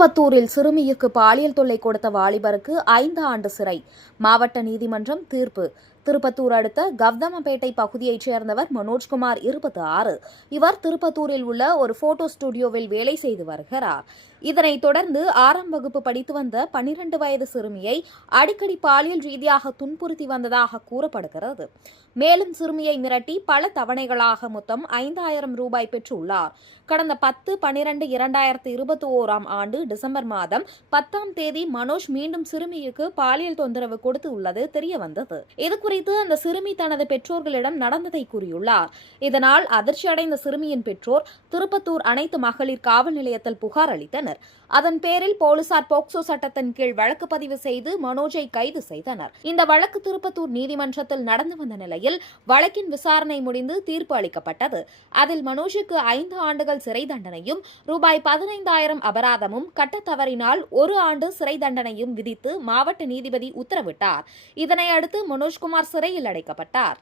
திருப்பத்தூரில் சிறுமிக்கு பாலியல் தொல்லை கொடுத்த வாலிபருக்கு 5 ஆண்டு சிறை. மாவட்ட நீதிமன்றம் தீர்ப்பு. திருப்பத்தூர் அடுத்த கவ்தமப்பேட்டை பகுதியைச் சேர்ந்தவர் மனோஜ்குமார், 26. இவர் திருப்பத்தூரில் உள்ள ஒரு போட்டோ ஸ்டுடியோவில் வேலை செய்து வருகிறார். இதனைத் தொடர்ந்து 6ஆம் வகுப்பு படித்து வந்த 12 வயது சிறுமியை அடிக்கடி பாலியல் ரீதியாக துன்புறுத்தி வந்ததாக கூறப்படுகிறது. மேலும் சிறுமியை மிரட்டி பல தவணைகளாக மொத்தம் 5,000 ரூபாய் பெற்றுள்ளார். கடந்த 10-12-2021 ஆண்டு டிசம்பர் மாதம் 10ஆம் தேதி மனோஜ் மீண்டும் சிறுமிக்கு பாலியல் தொந்தரவு கொடுத்து உள்ளது தெரியவந்தது. இதுகுறித்து அந்த சிறுமி தனது பெற்றோர்களிடம் நடந்ததை கூறியுள்ளார். இதனால் அதிர்ச்சியடைந்த சிறுமியின் பெற்றோர் திருப்பத்தூர் அனைத்து மகளிர் காவல் நிலையத்தில் புகார் அளித்தனர். அதன் பேரில் போலீசார் போக்சோ சட்டத்தின் கீழ் வழக்கு பதிவு செய்து மனோஜை கைது செய்தனர். இந்த வழக்கு திருப்பத்தூர் நீதிமன்றத்தில் நடந்து வந்த நிலையில் வழக்கின் விசாரணை முடிந்து தீர்ப்பு அளிக்கப்பட்டது. அதில் மனோஜுக்கு 5 ஆண்டுகள் சிறை தண்டனையும் ரூபாய் 15,000 அபராதமும், கட்டத் தவறினால் 1 ஆண்டு சிறை தண்டனையும் விதித்து மாவட்ட நீதிபதி உத்தரவிட்டார். இதனை அடுத்து மனோஜ்குமார் சிறையில் அடைக்கப்பட்டார்.